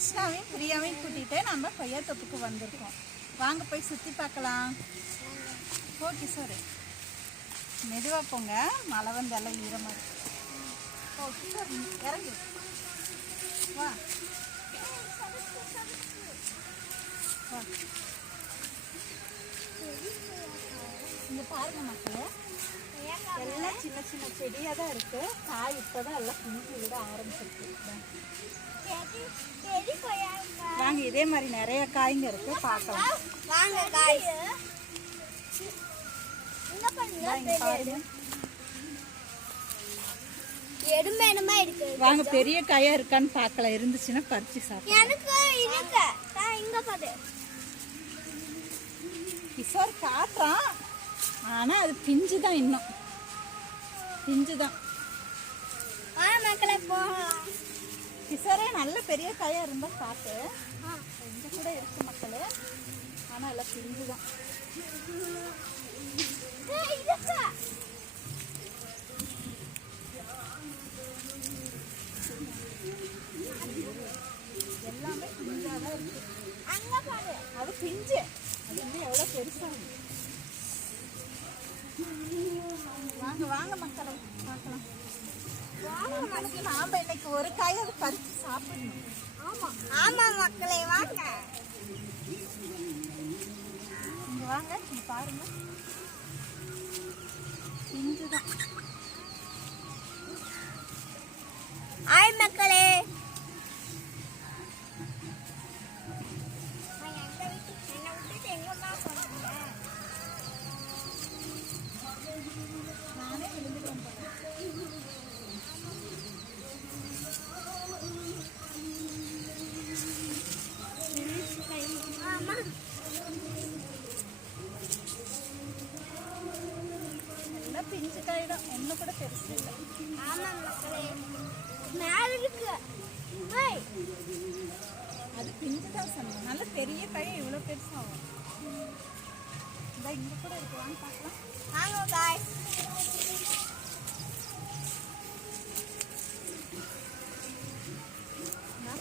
கிருஷ்ணாவையும் பிரியாவையும் கூட்டிகிட்டு நம்ம கொய்யா தோப்புக்கு வந்திருக்கோம். வாங்க போய் சுற்றி பார்க்கலாம். ஓகே சார், மெதுவாக போங்க, மழை வந்து எல்லாம் ஈரமாக இருக்கு. ஓகே சார், இறங்கு வா வா. இங்கே பாருங்க மக்களே, எல்லாம் சின்ன சின்ன செடியாக தான் இருக்கு. காய் இப்போ தான் எல்லாம் பிஞ்சு விட ஆரம்பிச்சிருக்கு. வாங்க, இதே மாதிரி நிறைய காய்ங்க இருக்கு, பார்க்கலாம். வாங்க, பெரிய காயா இருக்கான்னு பார்க்கலாம். இருந்துச்சுன்னா பறிச்சு சாப்பிடலாம். கிஷோர் காட்டுறான், ஆனா அது பிஞ்சு தான், இன்னும் பிஞ்சு தான். கிஷோரே நல்ல பெரிய காயா இருந்தா காட்டு. இங்க கூட இருக்கு மக்களே, ஆனா எல்லாம் பிஞ்சு தான். எல்லாமே பிஞ்சாதான் இருக்கு. அது பிஞ்சு, அது இன்னும் எவ்வளோ பெருசாக. வாங்க வாங்க மக்களை பார்க்கலாம். நாம இன்னைக்கு ஒரு காய் அதை பறிச்சு சாப்பிடணும். ஆமா மக்களே, வாங்க இங்க வாங்க, நீ பாருங்க, பிஞ்சுதான். ஆய் மக்களே, நானே விழுந்துட்டேன். எல்லாம் பிஞ்சு காயிடும், ஒண்ணு கூட பெருசு இல்லை. அது பிஞ்சுதான் சொன்னேன். நல்ல பெரிய காய் இவ்வளவு பெருசாகும். இந்த இங்க கூட இருக்கு, வாங்க பார்க்கலாம்.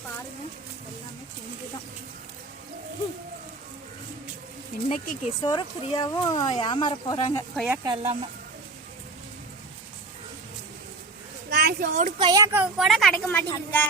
பாருங்க, எல்லாமே பிஞ்சுதான். இன்னைக்கு கிஷோரும் பிரியாவும் ஏமாற போறாங்க கொய்யாக்காய் இல்லாம. ஒரு கொய்யாக்காய் கூட கிடைக்க மாட்டேங்குது.